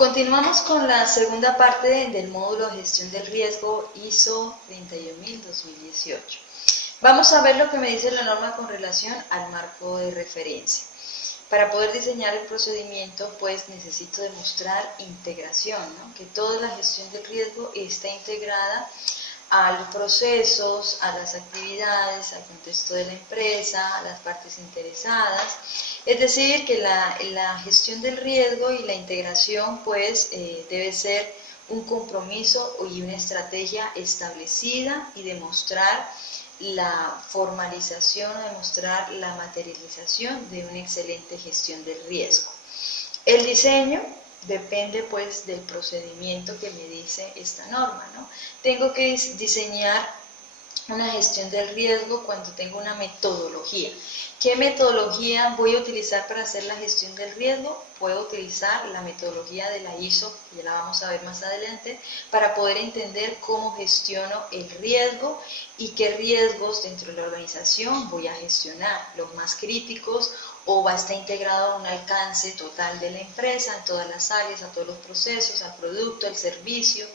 Continuamos con la segunda parte del módulo de gestión del riesgo ISO 31000-2018. Vamos a ver lo que me dice la norma con relación al marco de referencia. Para poder diseñar el procedimiento, pues necesito demostrar integración, ¿no? Que toda la gestión del riesgo está integrada a los procesos, a las actividades, al contexto de la empresa, a las partes interesadas. Es decir, que la gestión del riesgo y la integración pues debe ser un compromiso y una estrategia establecida y demostrar la formalización o demostrar la materialización de una excelente gestión del riesgo. El diseño depende pues del procedimiento que me dice esta norma, ¿no? Tengo que diseñar una gestión del riesgo cuando tengo una metodología. ¿Qué metodología voy a utilizar para hacer la gestión del riesgo? Puedo utilizar la metodología de la ISO, ya la vamos a ver más adelante, para poder entender cómo gestiono el riesgo y qué riesgos dentro de la organización voy a gestionar, los más críticos, o va a estar integrado a un alcance total de la empresa, en todas las áreas, a todos los procesos, al producto, al servicio.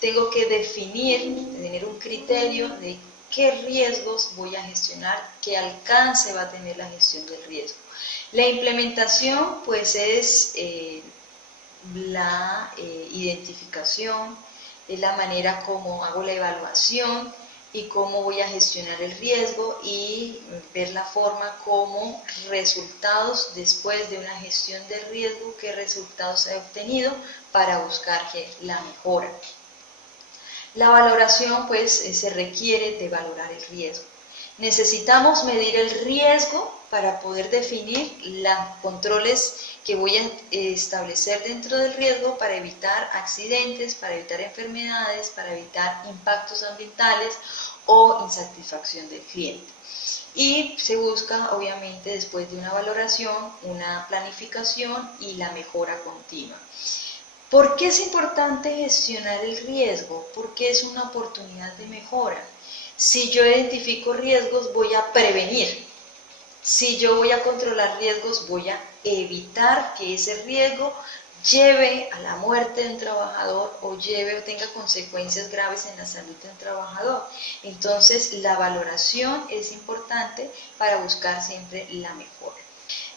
Tengo que definir, tener un criterio de qué riesgos voy a gestionar, qué alcance va a tener la gestión del riesgo. La implementación pues es la identificación, es la manera como hago la evaluación y cómo voy a gestionar el riesgo y ver la forma como resultados después de una gestión del riesgo, qué resultados he obtenido para buscar la mejora. La valoración pues se requiere de valorar el riesgo. Necesitamos medir el riesgo para poder definir los controles que voy a establecer dentro del riesgo para evitar accidentes, para evitar enfermedades, para evitar impactos ambientales o insatisfacción del cliente. Y se busca obviamente después de una valoración, una planificación y la mejora continua. ¿Por qué es importante gestionar el riesgo? Porque es una oportunidad de mejora. Si yo identifico riesgos, voy a prevenir. Si yo voy a controlar riesgos, voy a evitar que ese riesgo lleve a la muerte de un trabajador o lleve o tenga consecuencias graves en la salud de un trabajador. Entonces, la valoración es importante para buscar siempre la mejora.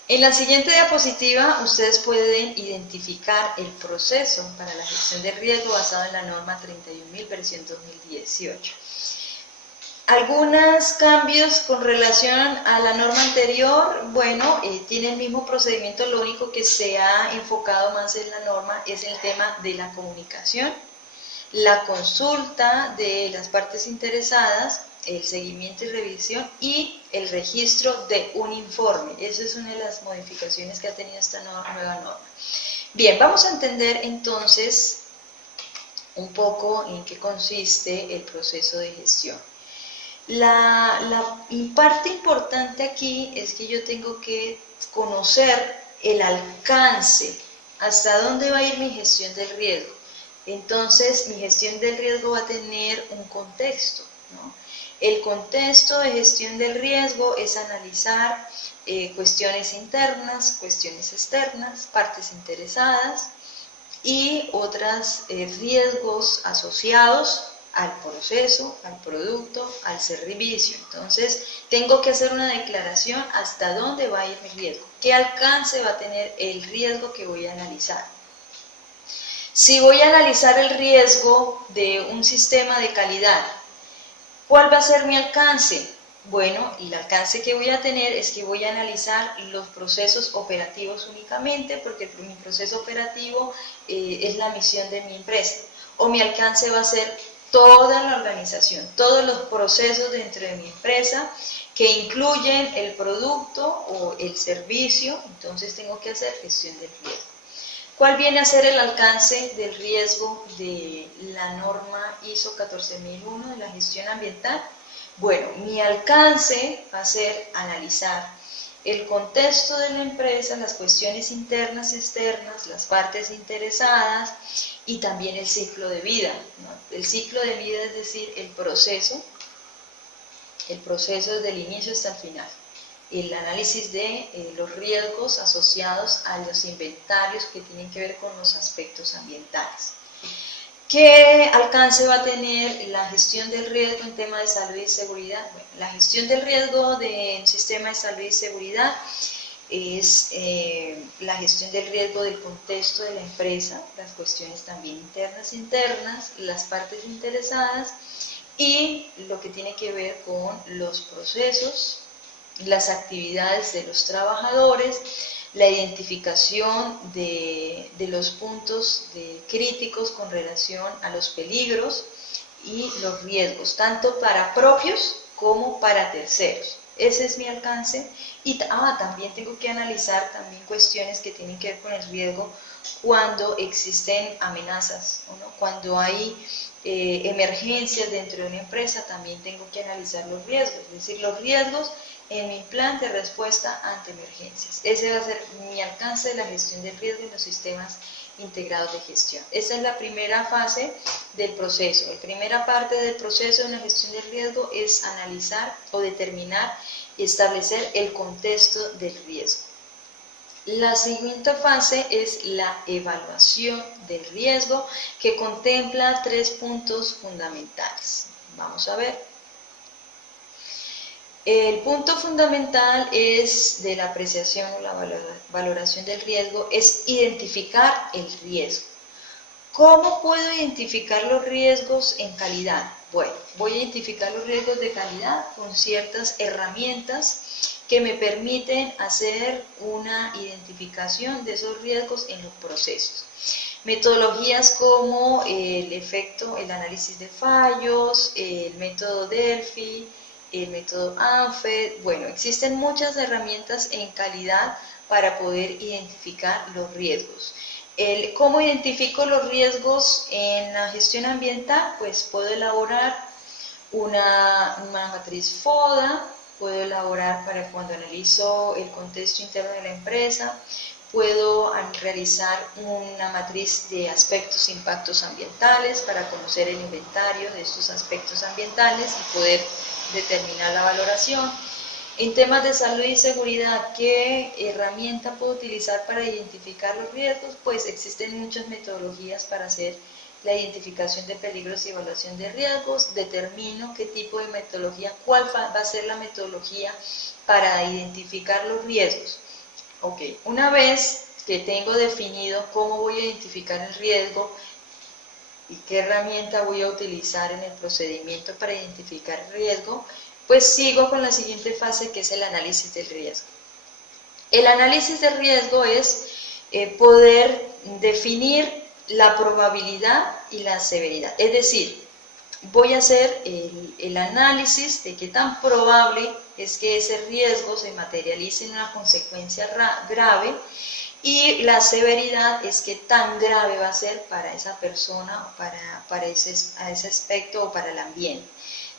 En la siguiente diapositiva ustedes pueden identificar el proceso para la gestión de riesgo basado en la norma 31000 versión 2018. Algunos cambios con relación a la norma anterior, bueno, tiene el mismo procedimiento, lo único que se ha enfocado más en la norma es el tema de la comunicación, la consulta de las partes interesadas, el seguimiento y revisión y el registro de un informe. Esa es una de las modificaciones que ha tenido esta nueva norma. Bien, vamos a entender entonces un poco en qué consiste el proceso de gestión. La parte importante aquí es que yo tengo que conocer el alcance, hasta dónde va a ir mi gestión del riesgo. Entonces, mi gestión del riesgo va a tener un contexto, ¿no? El contexto de gestión del riesgo es analizar cuestiones internas, cuestiones externas, partes interesadas y otros riesgos asociados al proceso, al producto, al servicio. Entonces, tengo que hacer una declaración hasta dónde va a ir mi riesgo, qué alcance va a tener el riesgo que voy a analizar. Si voy a analizar el riesgo de un sistema de calidad, ¿cuál va a ser mi alcance? Bueno, el alcance que voy a tener es que voy a analizar los procesos operativos únicamente, porque mi proceso operativo es la misión de mi empresa. O mi alcance va a ser toda la organización, todos los procesos dentro de mi empresa que incluyen el producto o el servicio, entonces tengo que hacer gestión del riesgo. ¿Cuál viene a ser el alcance del riesgo de la norma ISO 14001 de la gestión ambiental? Bueno, mi alcance va a ser analizar el contexto de la empresa, las cuestiones internas y externas, las partes interesadas y también el ciclo de vida, ¿no? El ciclo de vida es decir, el proceso desde el inicio hasta el final. el análisis de los riesgos asociados a los inventarios que tienen que ver con los aspectos ambientales. ¿Qué alcance va a tener la gestión del riesgo en tema de salud y seguridad? Bueno, la gestión del riesgo del sistema de salud y seguridad es la gestión del riesgo del contexto de la empresa, las cuestiones también internas, las partes interesadas y lo que tiene que ver con los procesos, las actividades de los trabajadores, la identificación de los puntos críticos con relación a los peligros y los riesgos, tanto para propios como para terceros. Ese es mi alcance. Y también tengo que analizar también cuestiones que tienen que ver con el riesgo cuando existen amenazas, ¿no? Cuando hay emergencias dentro de una empresa, también tengo que analizar los riesgos, es decir, los riesgos en mi plan de respuesta ante emergencias. Ese va a ser mi alcance de la gestión del riesgo en los sistemas integrados de gestión. Esa es la primera fase del proceso. La primera parte del proceso de la gestión del riesgo es analizar o determinar y establecer el contexto del riesgo. La siguiente fase es la evaluación del riesgo, que contempla 3 puntos fundamentales. Vamos a ver. El punto fundamental es de la apreciación o la valoración del riesgo, es identificar el riesgo. ¿Cómo puedo identificar los riesgos en calidad? Bueno, voy a identificar los riesgos de calidad con ciertas herramientas que me permiten hacer una identificación de esos riesgos en los procesos. Metodologías como el análisis de fallos, el método Delphi, el método ANFED. Bueno, existen muchas herramientas en calidad para poder identificar los riesgos. ¿Cómo identifico los riesgos en la gestión ambiental? Pues puedo elaborar una matriz FODA, puedo elaborar para cuando analizo el contexto interno de la empresa, puedo realizar una matriz de aspectos e impactos ambientales para conocer el inventario de estos aspectos ambientales y poder determinar la valoración. En temas de salud y seguridad, ¿qué herramienta puedo utilizar para identificar los riesgos? Pues existen muchas metodologías para hacer la identificación de peligros y evaluación de riesgos. Determino qué tipo de metodología, cuál va a ser la metodología para identificar los riesgos. Ok, una vez que tengo definido cómo voy a identificar el riesgo y qué herramienta voy a utilizar en el procedimiento para identificar el riesgo, pues sigo con la siguiente fase, que es el análisis del riesgo. El análisis del riesgo es poder definir la probabilidad y la severidad. Es decir, voy a hacer el análisis de qué tan probable es que ese riesgo se materialice en una consecuencia grave, y la severidad es qué tan grave va a ser para esa persona, para ese aspecto o para el ambiente.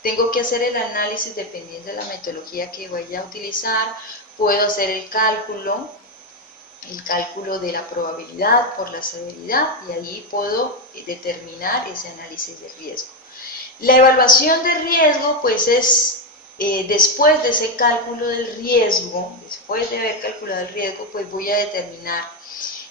Tengo que hacer el análisis dependiendo de la metodología que vaya a utilizar. Puedo hacer el cálculo de la probabilidad por la severidad, y ahí puedo determinar ese análisis de riesgo. La evaluación de riesgo pues es después de ese cálculo del riesgo, después de haber calculado el riesgo, pues voy a determinar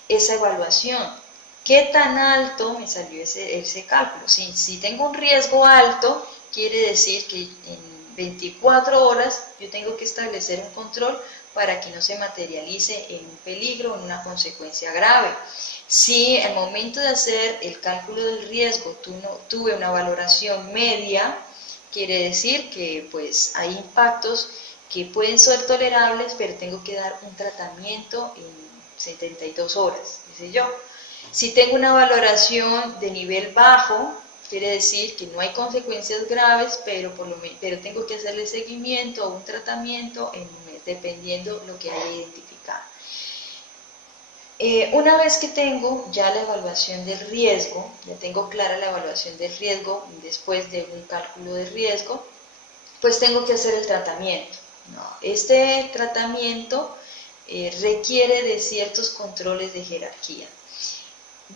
esa evaluación. ¿Qué tan alto me salió ese cálculo? Si tengo un riesgo alto, quiere decir que en 24 horas yo tengo que establecer un control para que no se materialice en un peligro o en una consecuencia grave. Si al momento de hacer el cálculo del riesgo tuve una valoración media, quiere decir que pues hay impactos que pueden ser tolerables, pero tengo que dar un tratamiento en 72 horas, qué sé yo. Si tengo una valoración de nivel bajo, quiere decir que no hay consecuencias graves, pero tengo que hacerle seguimiento o un tratamiento en un mes, dependiendo lo que haya identificado. Una vez que tengo ya la evaluación del riesgo, ya tengo clara la evaluación del riesgo después de un cálculo de riesgo, pues tengo que hacer el tratamiento. Este tratamiento requiere de ciertos controles de jerarquía.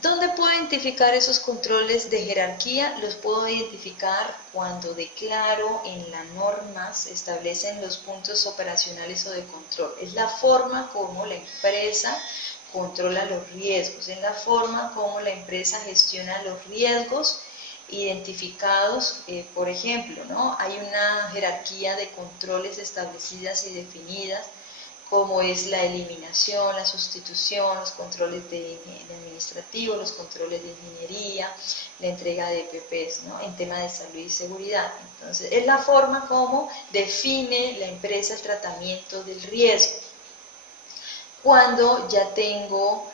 ¿Dónde puedo identificar esos controles de jerarquía? Los puedo identificar cuando declaro en la norma, se establecen los puntos operacionales o de control. Es la forma como la empresa controla los riesgos, es la forma como la empresa gestiona los riesgos identificados, por ejemplo, ¿no? Hay una jerarquía de controles establecidas y definidas, como es la eliminación, la sustitución, los controles de administrativos, los controles de ingeniería, la entrega de EPPs, ¿no? En tema de salud y seguridad. Entonces, es la forma como define la empresa el tratamiento del riesgo. Cuando ya tengo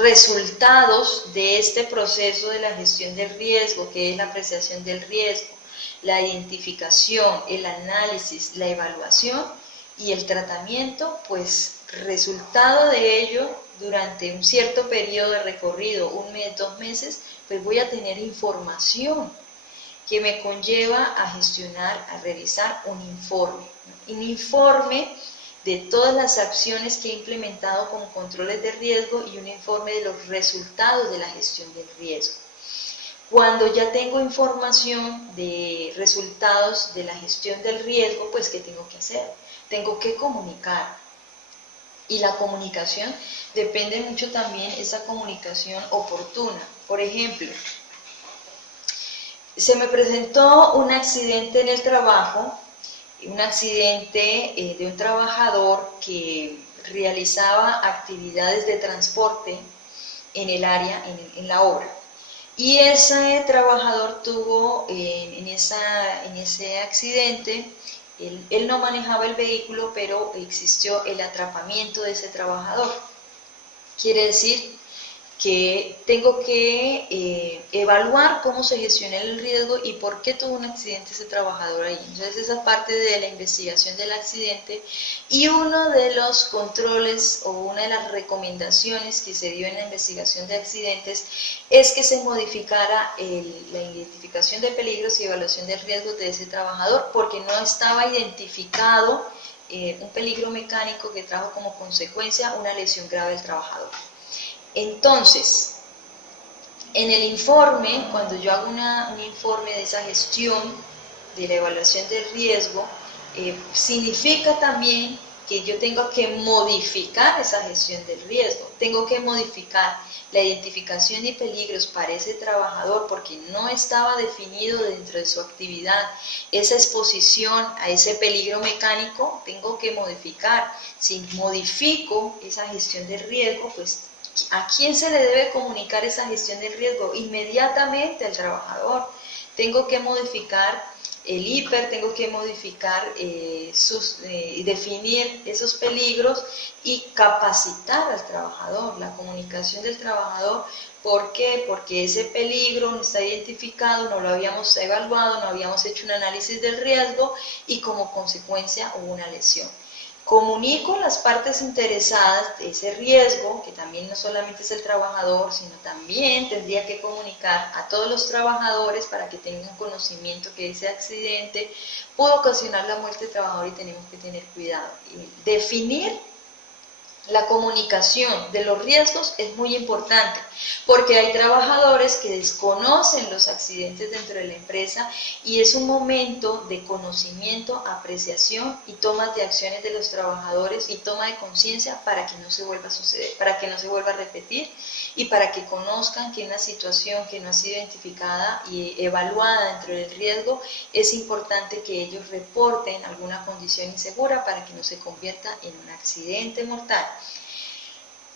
resultados de este proceso de la gestión del riesgo, que es la apreciación del riesgo, la identificación, el análisis, la evaluación, y el tratamiento, pues resultado de ello, durante un cierto periodo de recorrido, 1 mes, 2 meses, pues voy a tener información que me conlleva a gestionar, a realizar un informe de todas las acciones que he implementado como controles de riesgo y un informe de los resultados de la gestión del riesgo. Cuando ya tengo información de resultados de la gestión del riesgo, pues ¿qué tengo que hacer? Tengo que comunicar, y la comunicación depende mucho también esa comunicación oportuna. Por ejemplo, se me presentó un accidente en el trabajo, un accidente de un trabajador que realizaba actividades de transporte en el área, en la obra. Y ese trabajador tuvo en ese accidente, él no manejaba el vehículo, pero existió el atrapamiento de ese trabajador. Quiere decir que tengo que evaluar cómo se gestiona el riesgo y por qué tuvo un accidente ese trabajador ahí. Entonces esa parte de la investigación del accidente, y uno de los controles o una de las recomendaciones que se dio en la investigación de accidentes es que se modificara la identificación de peligros y evaluación de riesgos de ese trabajador, porque no estaba identificado un peligro mecánico que trajo como consecuencia una lesión grave del trabajador. Entonces, en el informe, cuando yo hago un informe de esa gestión, de la evaluación del riesgo, significa también que yo tengo que modificar esa gestión del riesgo, tengo que modificar la identificación de peligros para ese trabajador porque no estaba definido dentro de su actividad esa exposición a ese peligro mecánico, tengo que modificar. Si modifico esa gestión del riesgo, pues ¿a quién se le debe comunicar esa gestión del riesgo? Inmediatamente al trabajador. Tengo que modificar el IPER, tengo que modificar definir esos peligros y capacitar al trabajador, la comunicación del trabajador. ¿Por qué? Porque ese peligro no está identificado, no lo habíamos evaluado, no habíamos hecho un análisis del riesgo y como consecuencia hubo una lesión. Comunico a las partes interesadas de ese riesgo, que también no solamente es el trabajador, sino también tendría que comunicar a todos los trabajadores para que tengan conocimiento que ese accidente puede ocasionar la muerte del trabajador y tenemos que tener cuidado. Y definir la comunicación de los riesgos es muy importante porque hay trabajadores que desconocen los accidentes dentro de la empresa y es un momento de conocimiento, apreciación y toma de acciones de los trabajadores y toma de conciencia para que no se vuelva a suceder, para que no se vuelva a repetir y para que conozcan que una situación que no ha sido identificada y evaluada dentro del riesgo es importante que ellos reporten alguna condición insegura para que no se convierta en un accidente mortal.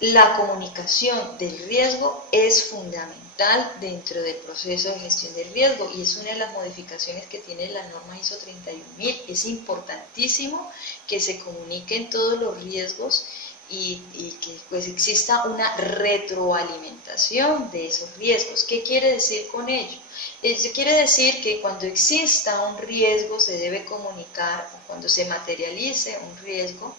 La comunicación del riesgo es fundamental dentro del proceso de gestión del riesgo y es una de las modificaciones que tiene la norma ISO 31000. Es importantísimo que se comuniquen todos los riesgos y que pues exista una retroalimentación de esos riesgos. ¿Qué quiere decir con ello? Quiere decir que cuando exista un riesgo se debe comunicar, o cuando se materialice un riesgo,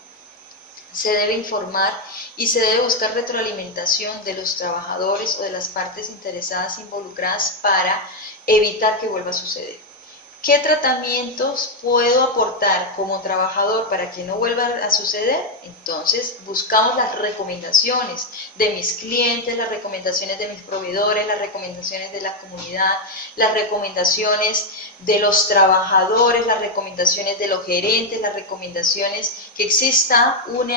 se debe informar y se debe buscar retroalimentación de los trabajadores o de las partes interesadas involucradas para evitar que vuelva a suceder. ¿Qué tratamientos puedo aportar como trabajador para que no vuelva a suceder? Entonces buscamos las recomendaciones de mis clientes, las recomendaciones de mis proveedores, las recomendaciones de la comunidad, las recomendaciones de los trabajadores, las recomendaciones de los gerentes, las recomendaciones que exista un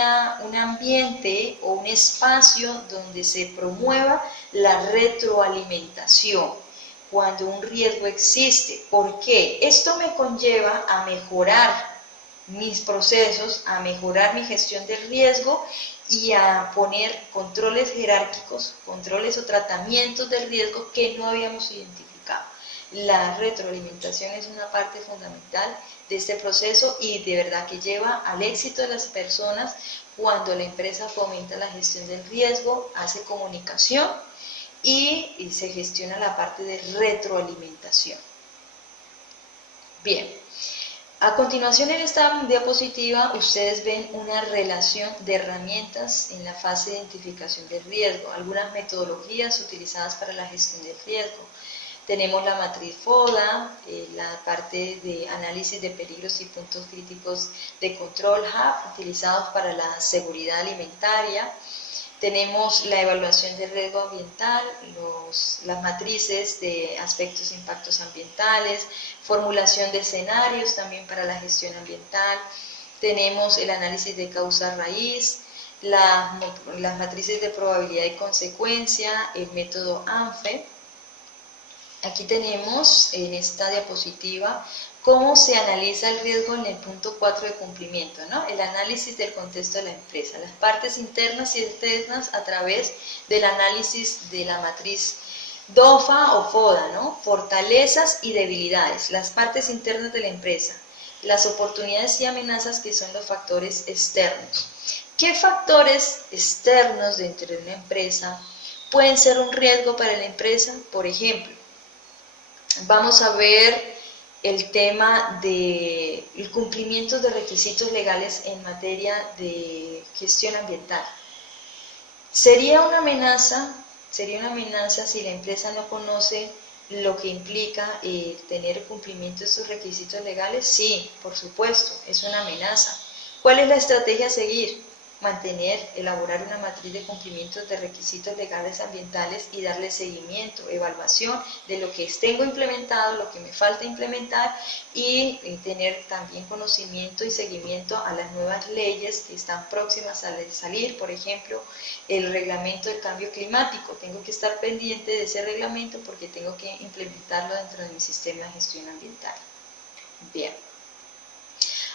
ambiente o un espacio donde se promueva la retroalimentación cuando un riesgo existe. ¿Por qué? Esto me conlleva a mejorar mis procesos, a mejorar mi gestión del riesgo y a poner controles jerárquicos, controles o tratamientos del riesgo que no habíamos identificado. La retroalimentación es una parte fundamental de este proceso y de verdad que lleva al éxito de las personas cuando la empresa fomenta la gestión del riesgo, hace comunicación y se gestiona la parte de retroalimentación. Bien, a continuación en esta diapositiva ustedes ven una relación de herramientas en la fase de identificación del riesgo, algunas metodologías utilizadas para la gestión del riesgo. Tenemos la matriz FODA, la parte de análisis de peligros y puntos críticos de control HAP, utilizados para la seguridad alimentaria. Tenemos la evaluación de riesgo ambiental, las matrices de aspectos e impactos ambientales, formulación de escenarios también para la gestión ambiental. Tenemos el análisis de causa raíz, las matrices de probabilidad y consecuencia, el método ANFE. Aquí tenemos en esta diapositiva cómo se analiza el riesgo en el punto 4 de cumplimiento, ¿no? El análisis del contexto de la empresa, las partes internas y externas a través del análisis de la matriz DOFA o FODA, ¿no? Fortalezas y debilidades, las partes internas de la empresa, las oportunidades y amenazas que son los factores externos. ¿Qué factores externos dentro de una empresa pueden ser un riesgo para la empresa? Por ejemplo, vamos a ver el tema del cumplimiento de requisitos legales en materia de gestión ambiental. ¿Sería una amenaza si la empresa no conoce lo que implica tener cumplimiento de estos requisitos legales? Sí, por supuesto, es una amenaza. ¿Cuál es la estrategia a seguir? Elaborar una matriz de cumplimiento de requisitos legales ambientales y darle seguimiento, evaluación de lo que tengo implementado, lo que me falta implementar y tener también conocimiento y seguimiento a las nuevas leyes que están próximas a salir, por ejemplo, el reglamento del cambio climático. Tengo que estar pendiente de ese reglamento porque tengo que implementarlo dentro de mi sistema de gestión ambiental. Bien.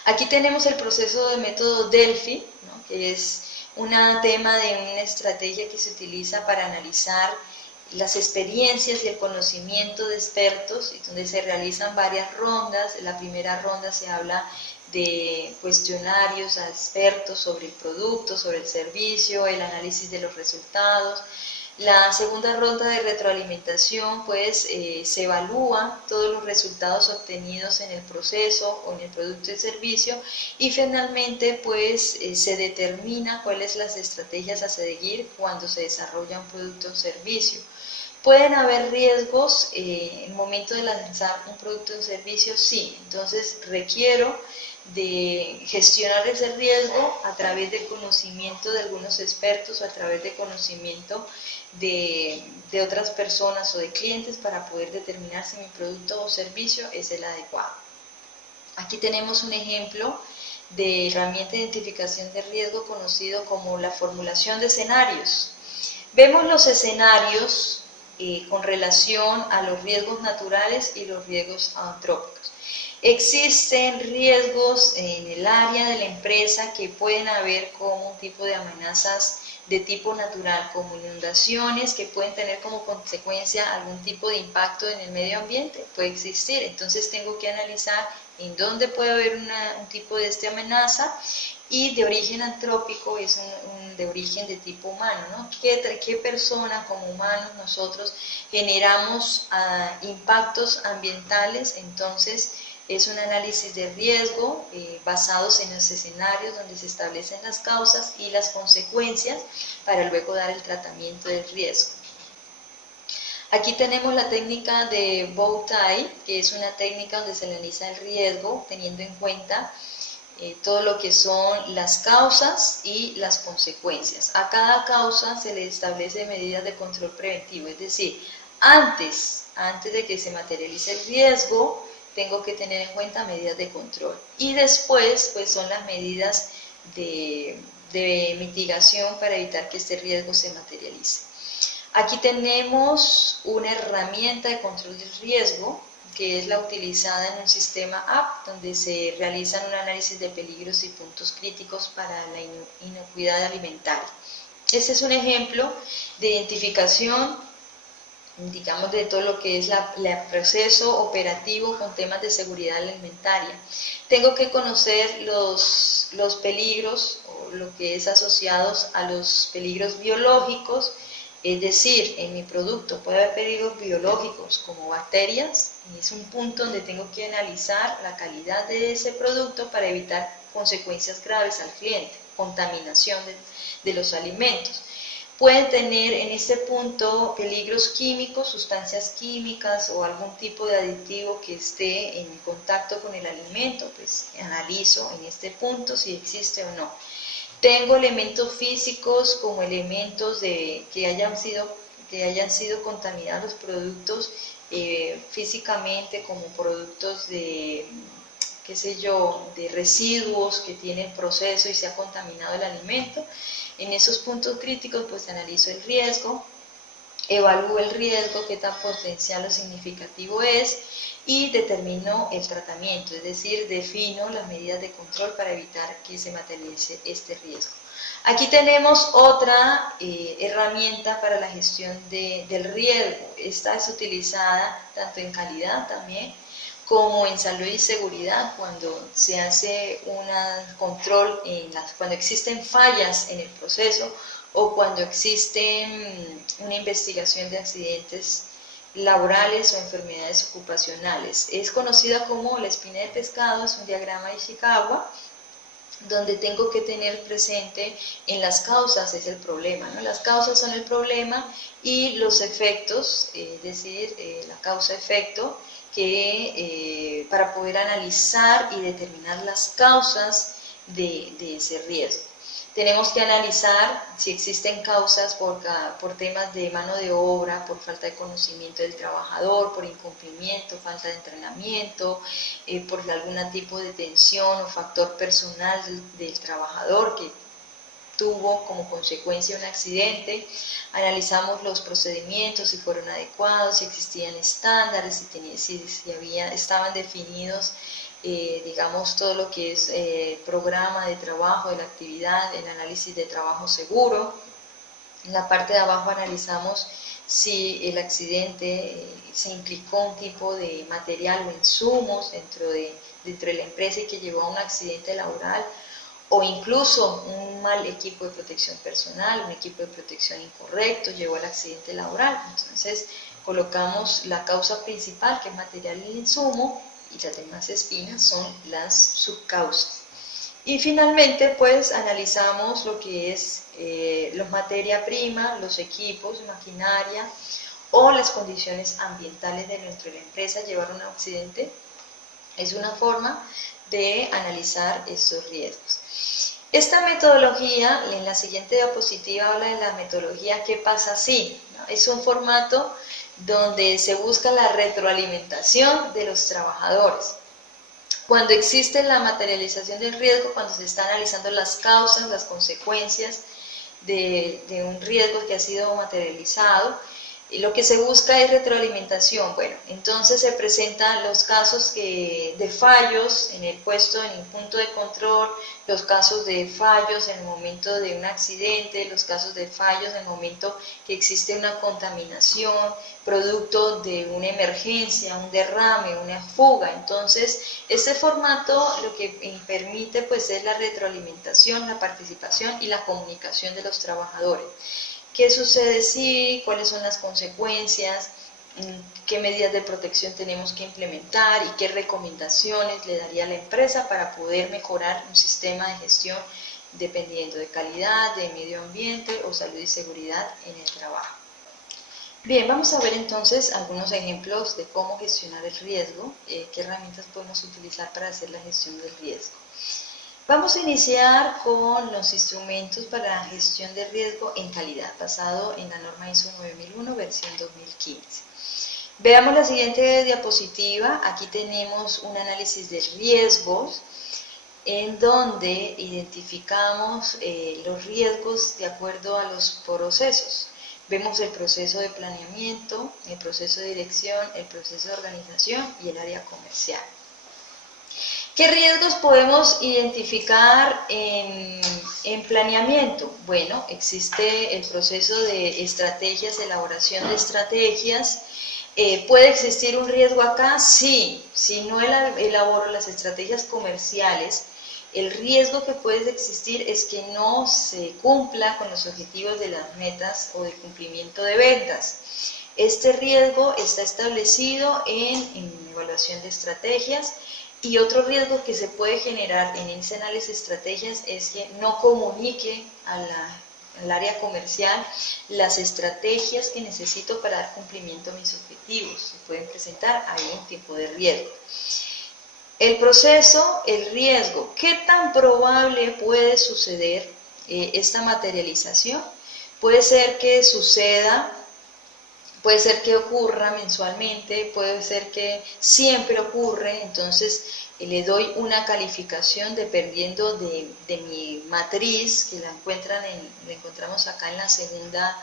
Aquí tenemos el proceso de método Delphi, ¿no? Que es un tema de una estrategia que se utiliza para analizar las experiencias y el conocimiento de expertos, y donde se realizan varias rondas. En la primera ronda se habla de cuestionarios a expertos sobre el producto, sobre el servicio, el análisis de los resultados. La segunda ronda de retroalimentación, pues se evalúa todos los resultados obtenidos en el proceso o en el producto y servicio y finalmente pues se determina cuáles son las estrategias a seguir cuando se desarrolla un producto o servicio. ¿Pueden haber riesgos en el momento de lanzar un producto o servicio? Sí, entonces requiero de gestionar ese riesgo a través del conocimiento de algunos expertos o a través del conocimiento de otras personas o de clientes para poder determinar si mi producto o servicio es el adecuado. Aquí tenemos un ejemplo de herramienta de identificación de riesgo conocido como la formulación de escenarios. Vemos los escenarios con relación a los riesgos naturales y los riesgos antrópicos. Existen riesgos en el área de la empresa que pueden haber como un tipo de amenazas de tipo natural, como inundaciones que pueden tener como consecuencia algún tipo de impacto en el medio ambiente, puede existir. Entonces tengo que analizar en dónde puede haber un tipo de esta amenaza, y de origen antrópico es de origen de tipo humano, ¿no? ¿Qué persona como humanos nosotros generamos impactos ambientales? Entonces es un análisis de riesgo basados en los escenarios donde se establecen las causas y las consecuencias para luego dar el tratamiento del riesgo. Aquí tenemos la técnica de bow tie, que es una técnica donde se analiza el riesgo teniendo en cuenta todo lo que son las causas y las consecuencias. A cada causa se le establece medidas de control preventivo, es decir, antes de que se materialice el riesgo, tengo que tener en cuenta medidas de control. Y después, pues son las medidas de mitigación para evitar que este riesgo se materialice. Aquí tenemos una herramienta de control del riesgo, que es la utilizada en un sistema app, donde se realizan un análisis de peligros y puntos críticos para la inocuidad alimentaria. Este es un ejemplo de identificación, digamos, de todo lo que es el proceso operativo con temas de seguridad alimentaria. Tengo que conocer los peligros, o lo que es asociados a los peligros biológicos. Es decir, en mi producto puede haber peligros biológicos como bacterias, y es un punto donde tengo que analizar la calidad de ese producto para evitar consecuencias graves al cliente, contaminación de los alimentos. Pueden tener en este punto peligros químicos, sustancias químicas o algún tipo de aditivo que esté en contacto con el alimento, pues analizo en este punto si existe o no. Tengo elementos físicos como elementos que hayan sido contaminados los productos físicamente, como productos de, qué sé yo, de residuos que tienen proceso y se ha contaminado el alimento. En esos puntos críticos pues analizo el riesgo, evalúo el riesgo, qué tan potencial o significativo es, y determino el tratamiento, es decir, defino las medidas de control para evitar que se materialice este riesgo. Aquí tenemos otra herramienta para la gestión del riesgo. Esta es utilizada tanto en calidad también como en salud y seguridad, cuando se hace un control, cuando existen fallas en el proceso o cuando existe una investigación de accidentes laborales o enfermedades ocupacionales. Es conocida como la espina de pescado, es un diagrama de Ishikawa, donde tengo que tener presente en las causas es el problema, ¿no? Las causas son el problema y los efectos, es decir, la causa-efecto, que para poder analizar y determinar las causas de ese riesgo. Tenemos que analizar si existen causas por temas de mano de obra, por falta de conocimiento del trabajador, por incumplimiento, falta de entrenamiento, por algún tipo de tensión o factor personal del trabajador que tuvo como consecuencia un accidente. Analizamos los procedimientos, si fueron adecuados, si existían estándares, estaban definidos digamos, todo lo que es programa de trabajo, de la actividad, el análisis de trabajo seguro. En la parte de abajo analizamos si el accidente se implicó un tipo de material o insumos dentro de la empresa y que llevó a un accidente laboral, o incluso un mal equipo de protección personal, un equipo de protección incorrecto llevó al accidente laboral. Entonces colocamos la causa principal, que es material y insumo, y las demás espinas son las subcausas. Y finalmente pues analizamos lo que es la materia prima, los equipos, maquinaria o las condiciones ambientales de nuestra empresa llevaron a un accidente. Es una forma de analizar estos riesgos. Esta metodología, en la siguiente diapositiva habla de la metodología ¿qué pasa si? ¿no? Es un formato donde se busca la retroalimentación de los trabajadores. Cuando existe la materialización del riesgo, cuando se están analizando las causas, las consecuencias de un riesgo que ha sido materializado, y lo que se busca es retroalimentación. Bueno, entonces se presentan los casos de fallos en el punto de control, los casos de fallos en el momento de un accidente, los casos de fallos en el momento que existe una contaminación, producto de una emergencia, un derrame, una fuga. Entonces, este formato lo que permite pues es la retroalimentación, la participación y la comunicación de los trabajadores. ¿Qué sucede si? ¿Cuáles son las consecuencias? ¿Qué medidas de protección tenemos que implementar? ¿Y qué recomendaciones le daría a la empresa para poder mejorar un sistema de gestión dependiendo de calidad, de medio ambiente o salud y seguridad en el trabajo? Bien, vamos a ver entonces algunos ejemplos de cómo gestionar el riesgo, qué herramientas podemos utilizar para hacer la gestión del riesgo. Vamos a iniciar con los instrumentos para gestión de riesgo en calidad, basado en la norma ISO 9001, versión 2015. Veamos la siguiente diapositiva. Aquí tenemos un análisis de riesgos en donde identificamos los riesgos de acuerdo a los procesos. Vemos el proceso de planeamiento, el proceso de dirección, el proceso de organización y el área comercial. ¿Qué riesgos podemos identificar en planeamiento? Bueno, existe el proceso de estrategias, elaboración de estrategias. ¿Puede existir un riesgo acá? Sí, si no elaboro las estrategias comerciales, el riesgo que puede existir es que no se cumpla con los objetivos de las metas o del cumplimiento de ventas. Este riesgo está establecido en evaluación de estrategias. Y otro riesgo que se puede generar en ese análisis de estrategias es que no comunique al área comercial las estrategias que necesito para dar cumplimiento a mis objetivos. Se pueden presentar ahí un tipo de riesgo. El proceso, el riesgo. ¿Qué tan probable puede suceder esta materialización? Puede ser que suceda. Puede ser que ocurra mensualmente, puede ser que siempre ocurre, entonces le doy una calificación dependiendo de mi matriz, que la encontramos acá en la segunda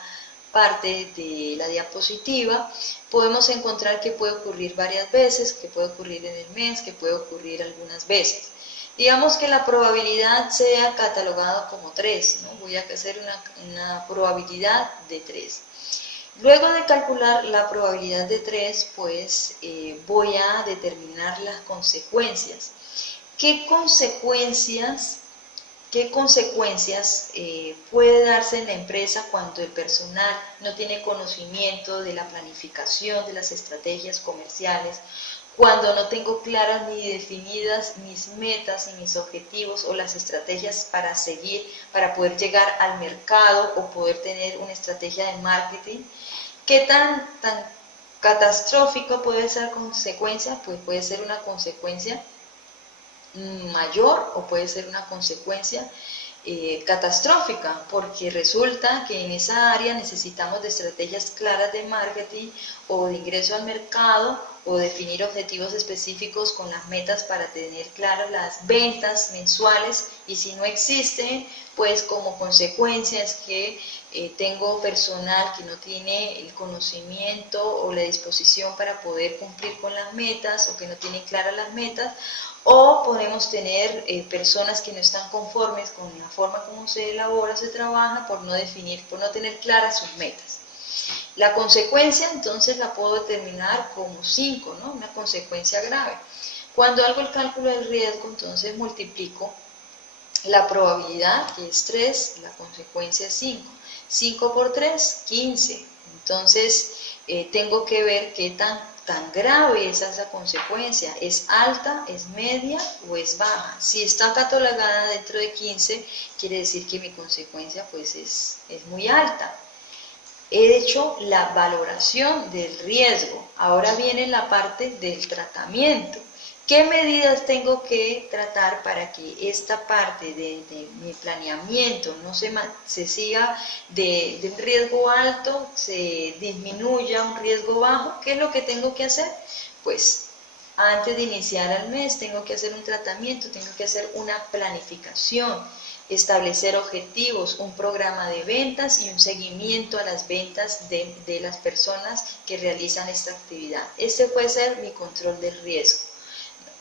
parte de la diapositiva. Podemos encontrar que puede ocurrir varias veces, que puede ocurrir en el mes, que puede ocurrir algunas veces. Digamos que la probabilidad sea catalogada como 3, ¿no? Voy a hacer una probabilidad de 3. Luego de calcular la probabilidad de 3, pues voy a determinar las consecuencias. ¿Qué consecuencias puede darse en la empresa cuando el personal no tiene conocimiento de la planificación, de las estrategias comerciales, cuando no tengo claras ni definidas mis metas y mis objetivos o las estrategias para seguir, para poder llegar al mercado o poder tener una estrategia de marketing? ¿Qué tan catastrófico puede ser consecuencia? Pues puede ser una consecuencia mayor o puede ser una consecuencia catastrófica, porque resulta que en esa área necesitamos de estrategias claras de marketing o de ingreso al mercado o definir objetivos específicos con las metas para tener claras las ventas mensuales, y si no existen, pues como consecuencia es que tengo personal que no tiene el conocimiento o la disposición para poder cumplir con las metas o que no tiene claras las metas, o podemos tener personas que no están conformes con la forma como se elabora, se trabaja, por no definir, por no tener claras sus metas. La consecuencia entonces la puedo determinar como 5, ¿no? Una consecuencia grave. Cuando hago el cálculo del riesgo, entonces multiplico la probabilidad, que es 3, la consecuencia es 5. 5 por 3, 15. Entonces tengo que ver qué tan grave es esa consecuencia. ¿Es alta, es media o es baja? Si está catalogada dentro de 15, quiere decir que mi consecuencia pues es muy alta. He hecho la valoración del riesgo. Ahora viene la parte del tratamiento. ¿Qué medidas tengo que tratar para que esta parte de mi planeamiento no se siga de un riesgo alto, se disminuya a un riesgo bajo? ¿Qué es lo que tengo que hacer? Pues antes de iniciar el mes tengo que hacer un tratamiento, tengo que hacer una planificación, establecer objetivos, un programa de ventas y un seguimiento a las ventas de las personas que realizan esta actividad. Este puede ser mi control de riesgo.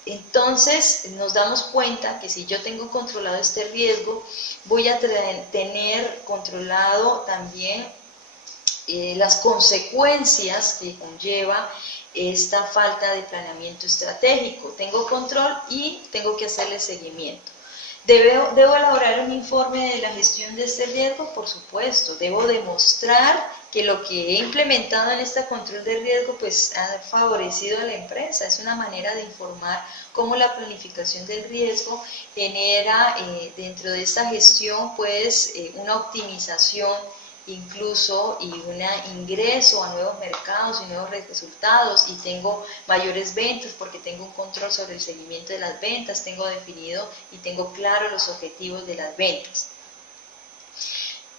Entonces nos damos cuenta que si yo tengo controlado este riesgo, voy a tener controlado también las consecuencias que conlleva esta falta de planeamiento estratégico. Tengo control y tengo que hacerle seguimiento. ¿Debo elaborar un informe de la gestión de este riesgo? Por supuesto. Debo demostrar que lo que he implementado en este control de riesgo pues ha favorecido a la empresa. Es una manera de informar cómo la planificación del riesgo genera dentro de esta gestión pues una optimización incluso y un ingreso a nuevos mercados y nuevos resultados, y tengo mayores ventas porque tengo un control sobre el seguimiento de las ventas, tengo definido y tengo claro los objetivos de las ventas.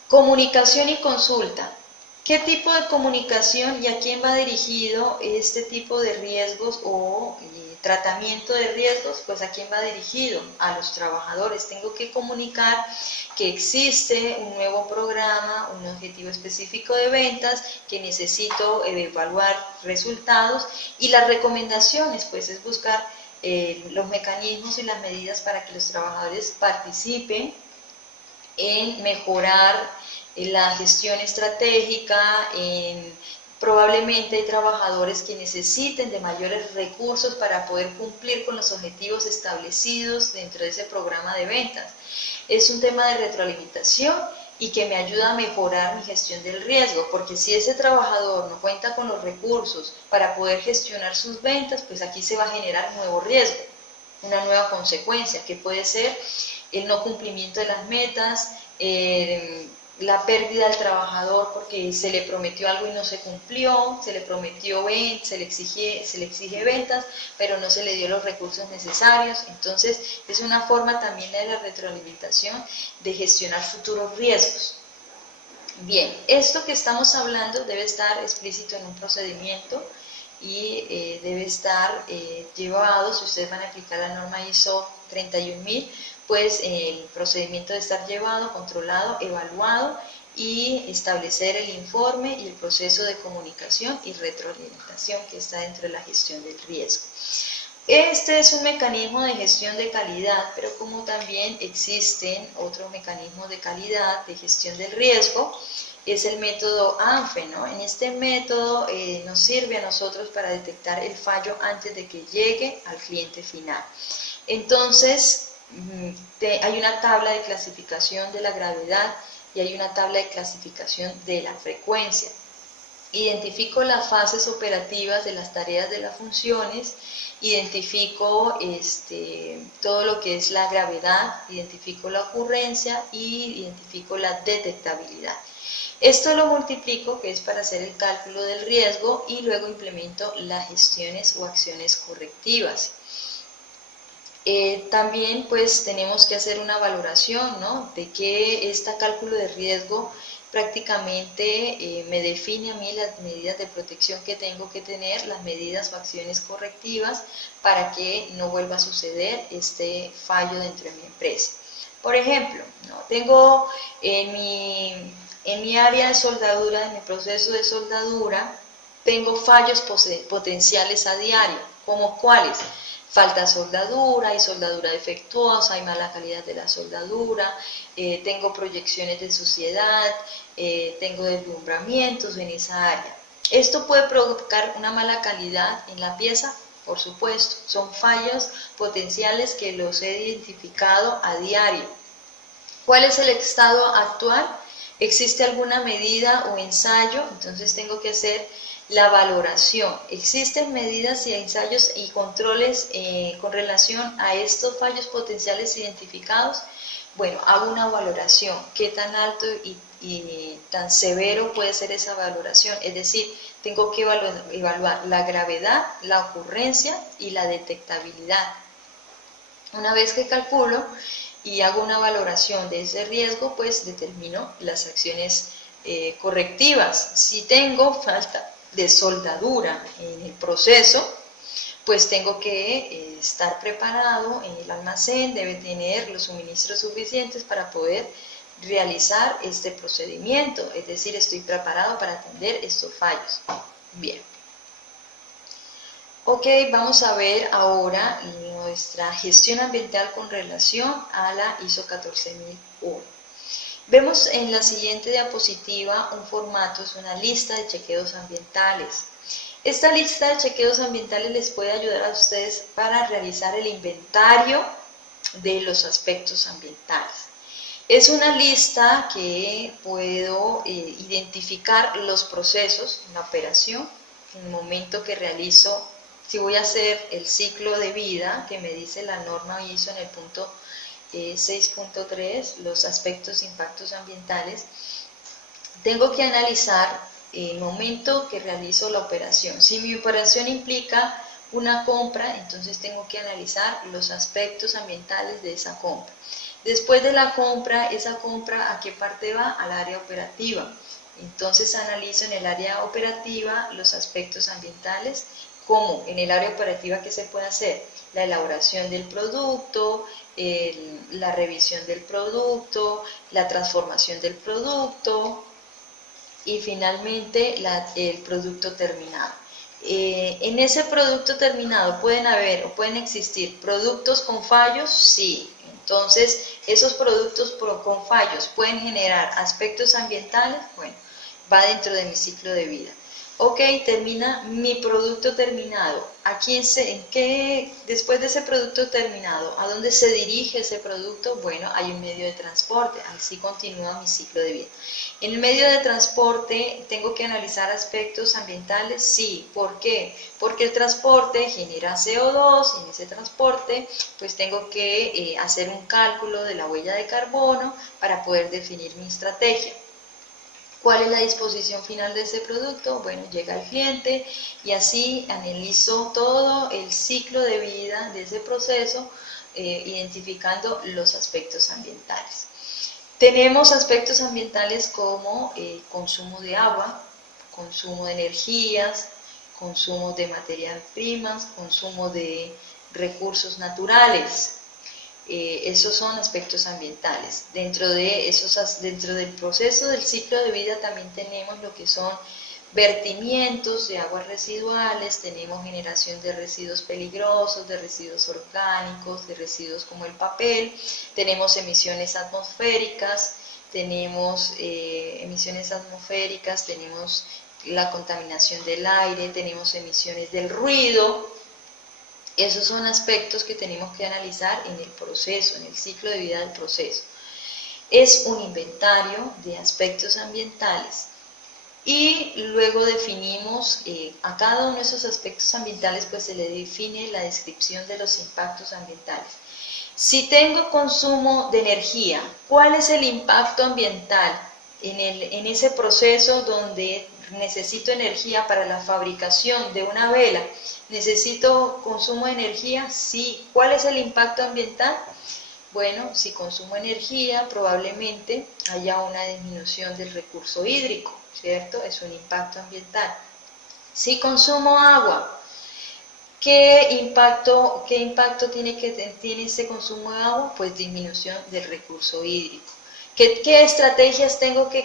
Comunicación y consulta. ¿Qué tipo de comunicación y a quién va dirigido este tipo de riesgos o tratamiento de riesgos? Pues a quién va dirigido, a los trabajadores. Tengo que comunicar que existe un nuevo programa, un objetivo específico de ventas, que necesito evaluar resultados, y las recomendaciones pues es buscar los mecanismos y las medidas para que los trabajadores participen en mejorar la gestión estratégica. Probablemente hay trabajadores que necesiten de mayores recursos para poder cumplir con los objetivos establecidos dentro de ese programa de ventas. Es un tema de retroalimentación y que me ayuda a mejorar mi gestión del riesgo, porque si ese trabajador no cuenta con los recursos para poder gestionar sus ventas, pues aquí se va a generar un nuevo riesgo, una nueva consecuencia, que puede ser el no cumplimiento de las metas, la pérdida del trabajador porque se le prometió algo y no se cumplió, se le prometió se le exige ventas, pero no se le dio los recursos necesarios. Entonces es una forma también de la retroalimentación de gestionar futuros riesgos. Bien, esto que estamos hablando debe estar explícito en un procedimiento y debe estar llevado. Si ustedes van a aplicar la norma ISO 31000, pues el procedimiento debe estar llevado, controlado, evaluado, y establecer el informe y el proceso de comunicación y retroalimentación que está dentro de la gestión del riesgo. Este es un mecanismo de gestión de calidad, pero como también existen otros mecanismos de calidad de gestión del riesgo, es el método ANFE, ¿no? En este método nos sirve a nosotros para detectar el fallo antes de que llegue al cliente final. Entonces, hay una tabla de clasificación de la gravedad y hay una tabla de clasificación de la frecuencia. Identifico las fases operativas de las tareas de las funciones, identifico todo lo que es la gravedad, identifico la ocurrencia y identifico la detectabilidad. Esto lo multiplico, que es para hacer el cálculo del riesgo, y luego implemento las gestiones o acciones correctivas. También pues tenemos que hacer una valoración, ¿no?, de que este cálculo de riesgo prácticamente me define a mí las medidas de protección que tengo que tener, las medidas o acciones correctivas para que no vuelva a suceder este fallo dentro de mi empresa. Por ejemplo, ¿no?, tengo en mi área de soldadura, en mi proceso de soldadura, tengo fallos potenciales a diario, como cuáles: falta soldadura, hay soldadura defectuosa, hay mala calidad de la soldadura, tengo proyecciones de suciedad, tengo deslumbramientos en esa área. ¿Esto puede provocar una mala calidad en la pieza? Por supuesto, son fallos potenciales que los he identificado a diario. ¿Cuál es el estado actual? ¿Existe alguna medida o ensayo? Entonces tengo que hacer la valoración. ¿Existen medidas y ensayos y controles con relación a estos fallos potenciales identificados? Bueno, hago una valoración. ¿Qué tan alto y tan severo puede ser esa valoración? Es decir, tengo que evaluar la gravedad, la ocurrencia y la detectabilidad. Una vez que calculo y hago una valoración de ese riesgo, pues determino las acciones correctivas. Si tengo falta de soldadura en el proceso, pues tengo que estar preparado en el almacén, debe tener los suministros suficientes para poder realizar este procedimiento, es decir, estoy preparado para atender estos fallos. Bien. Ok, vamos a ver ahora nuestra gestión ambiental con relación a la ISO 14001. Vemos en la siguiente diapositiva un formato, es una lista de chequeos ambientales. Esta lista de chequeos ambientales les puede ayudar a ustedes para realizar el inventario de los aspectos ambientales. Es una lista que puedo identificar los procesos en la operación, en el momento que realizo. Si voy a hacer el ciclo de vida que me dice la norma ISO en el punto 6.3, los aspectos e impactos ambientales, tengo que analizar el momento que realizo la operación. Si mi operación implica una compra, entonces tengo que analizar los aspectos ambientales de esa compra. Después de la compra, esa compra ¿a qué parte va? Al área operativa. Entonces analizo en el área operativa los aspectos ambientales, como en el área operativa ¿qué se puede hacer? La elaboración del producto, la revisión del producto, la transformación del producto y finalmente el producto terminado. En ese producto terminado pueden haber o pueden existir productos con fallos, sí. Entonces, esos productos con fallos pueden generar aspectos ambientales, bueno, va dentro de mi ciclo de vida. Ok, termina mi producto terminado. Después de ese producto terminado, ¿a dónde se dirige ese producto? Bueno, hay un medio de transporte, así continúa mi ciclo de vida. En el medio de transporte, ¿tengo que analizar aspectos ambientales? Sí. ¿Por qué? Porque el transporte genera CO2 y en ese transporte pues tengo que hacer un cálculo de la huella de carbono para poder definir mi estrategia. ¿Cuál es la disposición final de ese producto? Bueno, llega al cliente y así analizo todo el ciclo de vida de ese proceso, identificando los aspectos ambientales. Tenemos aspectos ambientales como consumo de agua, consumo de energías, consumo de materias primas, consumo de recursos naturales. Esos son aspectos ambientales. Dentro del proceso del ciclo de vida también tenemos lo que son vertimientos de aguas residuales, tenemos generación de residuos peligrosos, de residuos orgánicos, de residuos como el papel, tenemos emisiones atmosféricas, tenemos la contaminación del aire, tenemos emisiones del ruido. Esos son aspectos que tenemos que analizar en el proceso, en el ciclo de vida del proceso. Es un inventario de aspectos ambientales y luego definimos a cada uno de esos aspectos ambientales, pues se le define la descripción de los impactos ambientales. Si tengo consumo de energía, ¿cuál es el impacto ambiental en ese proceso donde necesito energía para la fabricación de una vela? ¿Necesito consumo de energía? Sí. ¿Cuál es el impacto ambiental? Bueno, si consumo energía, probablemente haya una disminución del recurso hídrico, ¿cierto? Es un impacto ambiental. Si consumo agua, ¿qué impacto tiene ese consumo de agua? Pues disminución del recurso hídrico. ¿Qué estrategias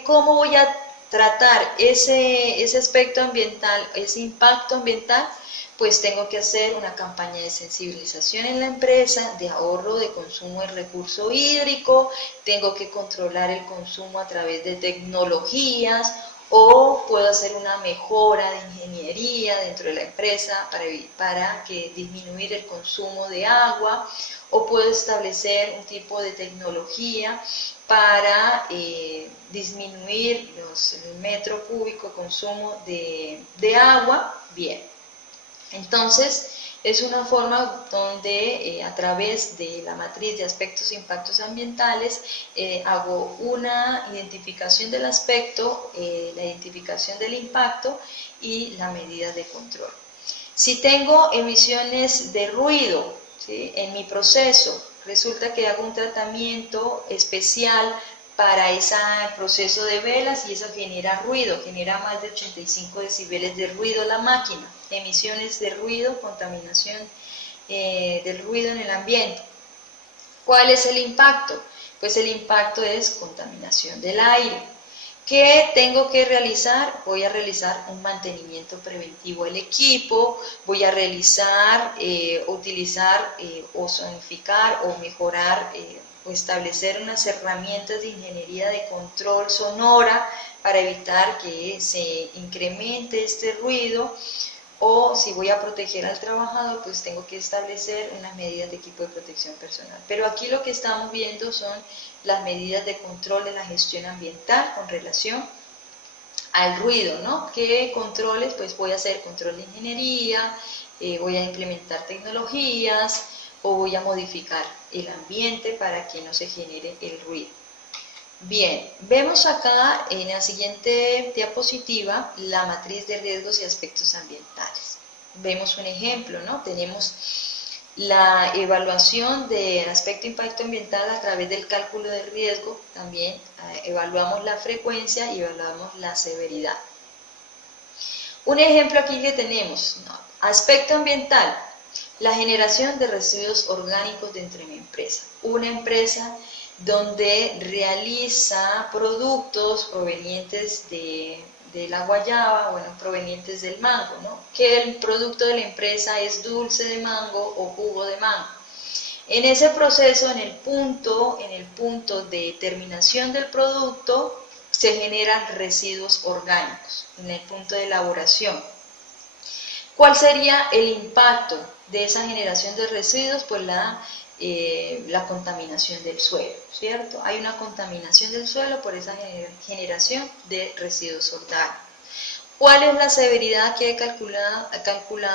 cómo voy a tratar ese aspecto ambiental, ese impacto ambiental? Pues tengo que hacer una campaña de sensibilización en la empresa, de ahorro de consumo de recurso hídrico, tengo que controlar el consumo a través de tecnologías, o puedo hacer una mejora de ingeniería dentro de la empresa para disminuir el consumo de agua, o puedo establecer un tipo de tecnología para disminuir el metro cúbico de consumo de agua. Bien. Entonces, es una forma donde a través de la matriz de aspectos e impactos ambientales hago una identificación del aspecto, la identificación del impacto y la medida de control. Si tengo emisiones de ruido, ¿sí?, en mi proceso, resulta que hago un tratamiento especial para ese proceso de velas y eso genera ruido, genera más de 85 decibeles de ruido la máquina, emisiones de ruido, contaminación del ruido en el ambiente. ¿Cuál es el impacto? Pues el impacto es contaminación del aire. ¿Qué tengo que realizar? Voy a realizar un mantenimiento preventivo del equipo, voy a utilizar o zonificar o mejorar o establecer unas herramientas de ingeniería de control sonora para evitar que se incremente este ruido, o si voy a proteger al trabajador, pues tengo que establecer unas medidas de equipo de protección personal. Pero aquí lo que estamos viendo son las medidas de control de la gestión ambiental con relación al ruido, ¿no? ¿Qué controles? Pues voy a hacer control de ingeniería, voy a implementar tecnologías o voy a modificar el ambiente para que no se genere el ruido. Bien, vemos acá en la siguiente diapositiva la matriz de riesgos y aspectos ambientales. Vemos un ejemplo, ¿no? Tenemos la evaluación del aspecto impacto ambiental a través del cálculo del riesgo. También evaluamos la frecuencia y evaluamos la severidad. Un ejemplo aquí que tenemos, ¿no? Aspecto ambiental, la generación de residuos orgánicos dentro de mi empresa. Una empresa donde realiza productos provenientes de la guayaba, bueno, provenientes del mango, ¿no? Que el producto de la empresa es dulce de mango o jugo de mango. En ese proceso, en el punto de terminación del producto, se generan residuos orgánicos, en el punto de elaboración. ¿Cuál sería el impacto de esa generación de residuos? Pues la contaminación del suelo, ¿cierto? Hay una contaminación del suelo por esa generación de residuos orgánicos. ¿Cuál es la severidad que he calculado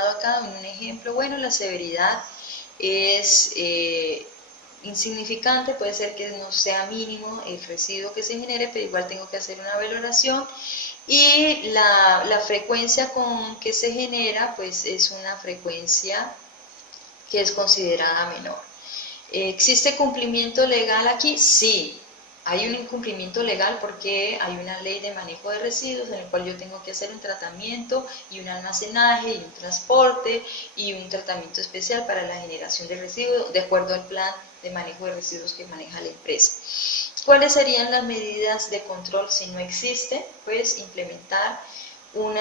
acá en un ejemplo? Bueno, la severidad es insignificante, puede ser que no sea mínimo el residuo que se genere, pero igual tengo que hacer una valoración. Y la frecuencia con que se genera, pues es una frecuencia que es considerada menor. ¿Existe cumplimiento legal aquí? Sí, hay un incumplimiento legal porque hay una ley de manejo de residuos en el cual yo tengo que hacer un tratamiento y un almacenaje y un transporte y un tratamiento especial para la generación de residuos de acuerdo al plan de manejo de residuos que maneja la empresa. ¿Cuáles serían las medidas de control si no existe? Pues implementar un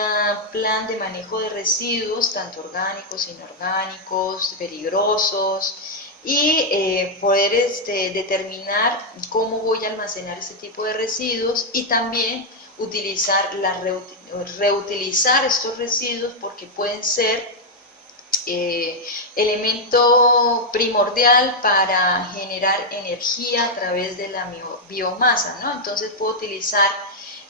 plan de manejo de residuos, tanto orgánicos, inorgánicos, peligrosos, y poder determinar cómo voy a almacenar ese tipo de residuos y también reutilizar estos residuos porque pueden ser elemento primordial para generar energía a través de la biomasa, ¿no? Entonces puedo utilizar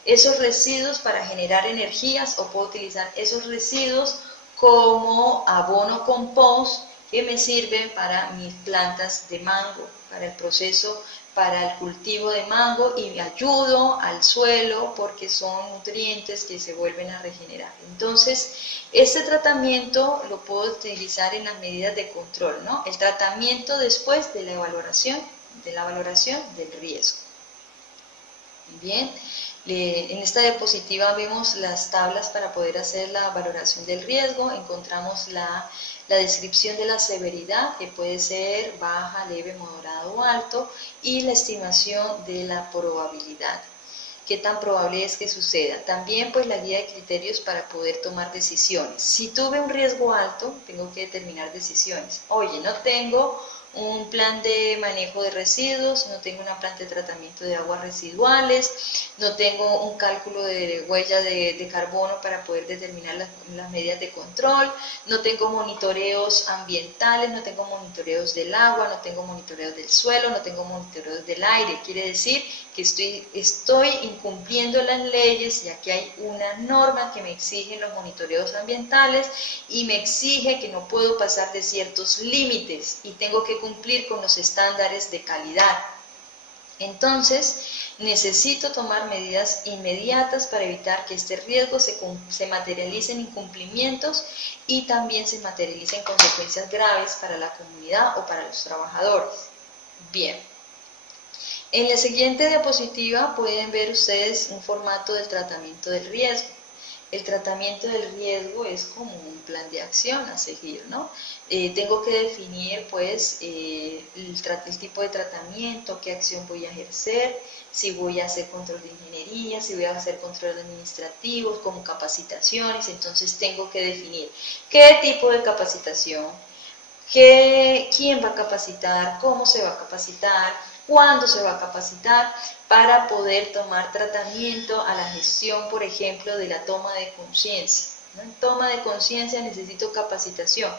esos residuos para generar energías o puedo utilizar esos residuos como abono compost que me sirven para mis plantas de mango, para el proceso, para el cultivo de mango y me ayudo al suelo porque son nutrientes que se vuelven a regenerar. Entonces, este tratamiento lo puedo utilizar en las medidas de control, ¿no? El tratamiento después de la valoración del riesgo. Bien, en esta diapositiva vemos las tablas para poder hacer la valoración del riesgo. Encontramos la descripción de la severidad, que puede ser baja, leve, moderado o alto, y la estimación de la probabilidad. ¿Qué tan probable es que suceda? También pues la guía de criterios para poder tomar decisiones. Si tuve un riesgo alto, tengo que determinar decisiones. Oye, no tengo un plan de manejo de residuos, no tengo una planta de tratamiento de aguas residuales, no tengo un cálculo de huella de carbono para poder determinar las medidas de control, no tengo monitoreos ambientales, no tengo monitoreos del agua, no tengo monitoreos del suelo, no tengo monitoreos del aire. Quiere decir que estoy incumpliendo las leyes, ya que hay una norma que me exige los monitoreos ambientales y me exige que no puedo pasar de ciertos límites y tengo que cumplir con los estándares de calidad. Entonces, necesito tomar medidas inmediatas para evitar que este riesgo se materialice en incumplimientos y también se materialice en consecuencias graves para la comunidad o para los trabajadores. Bien. En la siguiente diapositiva pueden ver ustedes un formato del tratamiento del riesgo. El tratamiento del riesgo es como un plan de acción a seguir, ¿no? Tengo que definir pues el tipo de tratamiento, qué acción voy a ejercer, si voy a hacer control de ingeniería, si voy a hacer control administrativos, como capacitaciones. Entonces tengo que definir qué tipo de capacitación, quién va a capacitar, cómo se va a capacitar, cuándo se va a capacitar, para poder tomar tratamiento a la gestión, por ejemplo, de la toma de conciencia. ¿No? En toma de conciencia necesito capacitación.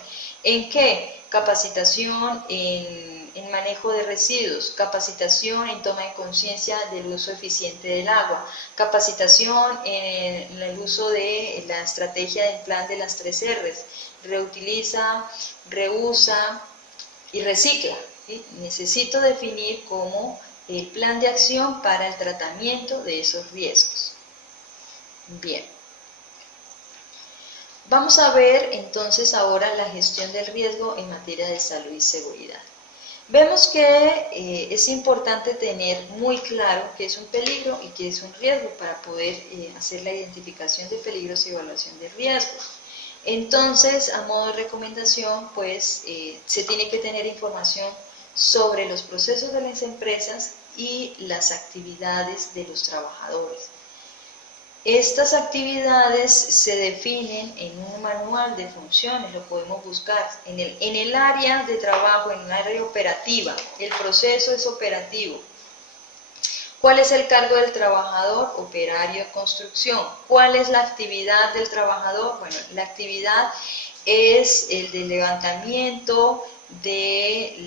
¿En qué? Capacitación en manejo de residuos, capacitación en toma de conciencia del uso eficiente del agua, capacitación en el uso de la estrategia del plan de las 3 R's, reutiliza, reusa y recicla. ¿Sí? Necesito definir cómo el plan de acción para el tratamiento de esos riesgos. Bien. Vamos a ver entonces ahora la gestión del riesgo en materia de salud y seguridad. Vemos que es importante tener muy claro qué es un peligro y qué es un riesgo para poder hacer la identificación de peligros y evaluación de riesgos. Entonces, a modo de recomendación, pues se tiene que tener información sobre los procesos de las empresas y las actividades de los trabajadores. Estas actividades se definen en un manual de funciones, lo podemos buscar en el área de trabajo, en un área operativa. El proceso es operativo. ¿Cuál es el cargo del trabajador? Operario de construcción. ¿Cuál es la actividad del trabajador? Bueno, la actividad es el de levantamiento de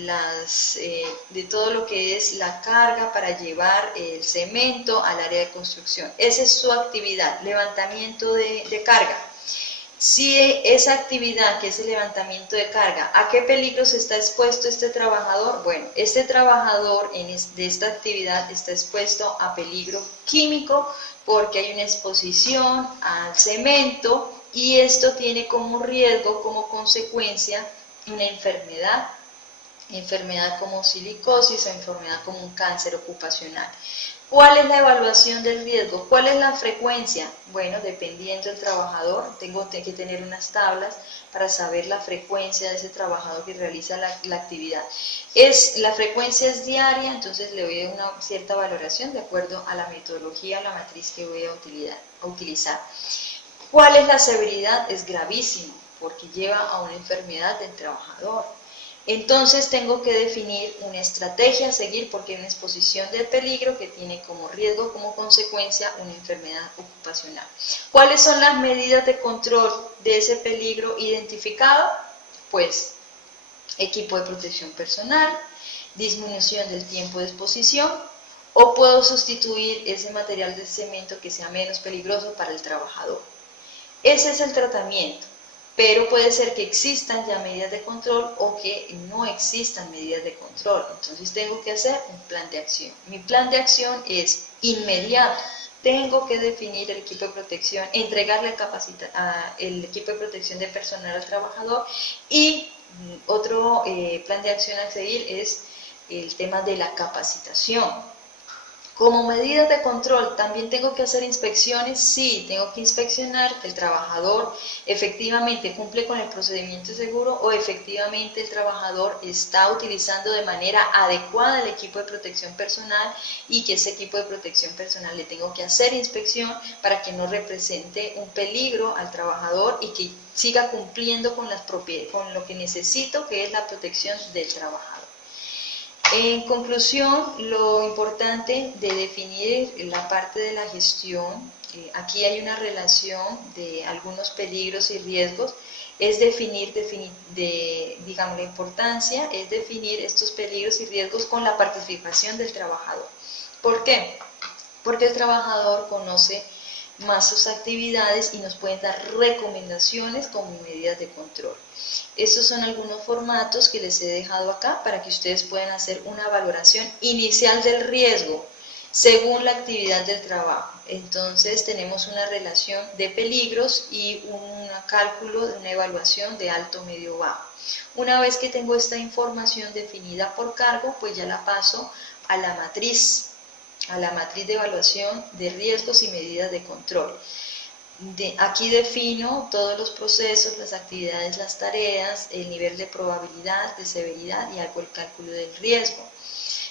todo lo que es la carga para llevar el cemento al área de construcción. Esa es su actividad, levantamiento de carga. Si esa actividad, que es el levantamiento de carga, ¿a qué peligros está expuesto este trabajador? Bueno, este trabajador de esta actividad está expuesto a peligro químico porque hay una exposición al cemento y esto tiene como riesgo, como consecuencia, una enfermedad como silicosis o enfermedad como un cáncer ocupacional. ¿Cuál es la evaluación del riesgo? ¿Cuál es la frecuencia? Bueno, dependiendo del trabajador, tengo que tener unas tablas para saber la frecuencia de ese trabajador que realiza la actividad. La frecuencia es diaria, entonces le voy a dar una cierta valoración de acuerdo a la metodología, la matriz que voy a utilizar. ¿Cuál es la severidad? Es gravísimo, porque lleva a una enfermedad del trabajador. Entonces tengo que definir una estrategia a seguir porque hay una exposición del peligro que tiene como riesgo, como consecuencia, una enfermedad ocupacional. ¿Cuáles son las medidas de control de ese peligro identificado? Pues equipo de protección personal, disminución del tiempo de exposición, o puedo sustituir ese material de cemento que sea menos peligroso para el trabajador. Ese es el tratamiento. Pero puede ser que existan ya medidas de control o que no existan medidas de control. Entonces tengo que hacer un plan de acción. Mi plan de acción es inmediato. Tengo que definir el equipo de protección, entregarle el equipo de protección de personal al trabajador y otro plan de acción a seguir es el tema de la capacitación. Como medidas de control, ¿también tengo que hacer inspecciones? Sí, tengo que inspeccionar que el trabajador efectivamente cumple con el procedimiento seguro o efectivamente el trabajador está utilizando de manera adecuada el equipo de protección personal y que ese equipo de protección personal le tengo que hacer inspección para que no represente un peligro al trabajador y que siga cumpliendo con lo que necesito, que es la protección del trabajador. En conclusión, lo importante de definir la parte de la gestión, aquí hay una relación de algunos peligros y riesgos, es digamos, la importancia es definir estos peligros y riesgos con la participación del trabajador. ¿Por qué? Porque el trabajador conoce más sus actividades y nos pueden dar recomendaciones como medidas de control. Estos son algunos formatos que les he dejado acá para que ustedes puedan hacer una valoración inicial del riesgo según la actividad del trabajo. Entonces tenemos una relación de peligros y un cálculo de una evaluación de alto, medio, bajo. Una vez que tengo esta información definida por cargo, pues ya la paso a la matriz de evaluación de riesgos y medidas de control. Aquí defino todos los procesos, las actividades, las tareas, el nivel de probabilidad, de severidad y hago el cálculo del riesgo.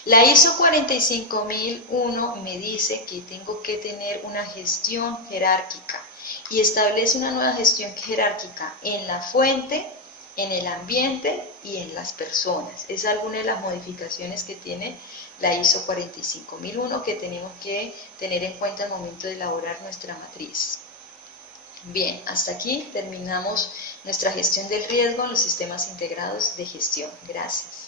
La ISO 45001 me dice que tengo que tener una gestión jerárquica y establece una nueva gestión jerárquica en la fuente, en el ambiente y en las personas. Es alguna de las modificaciones que tiene la ISO 45001 que tenemos que tener en cuenta al momento de elaborar nuestra matriz. Bien, hasta aquí terminamos nuestra gestión del riesgo en los sistemas integrados de gestión. Gracias.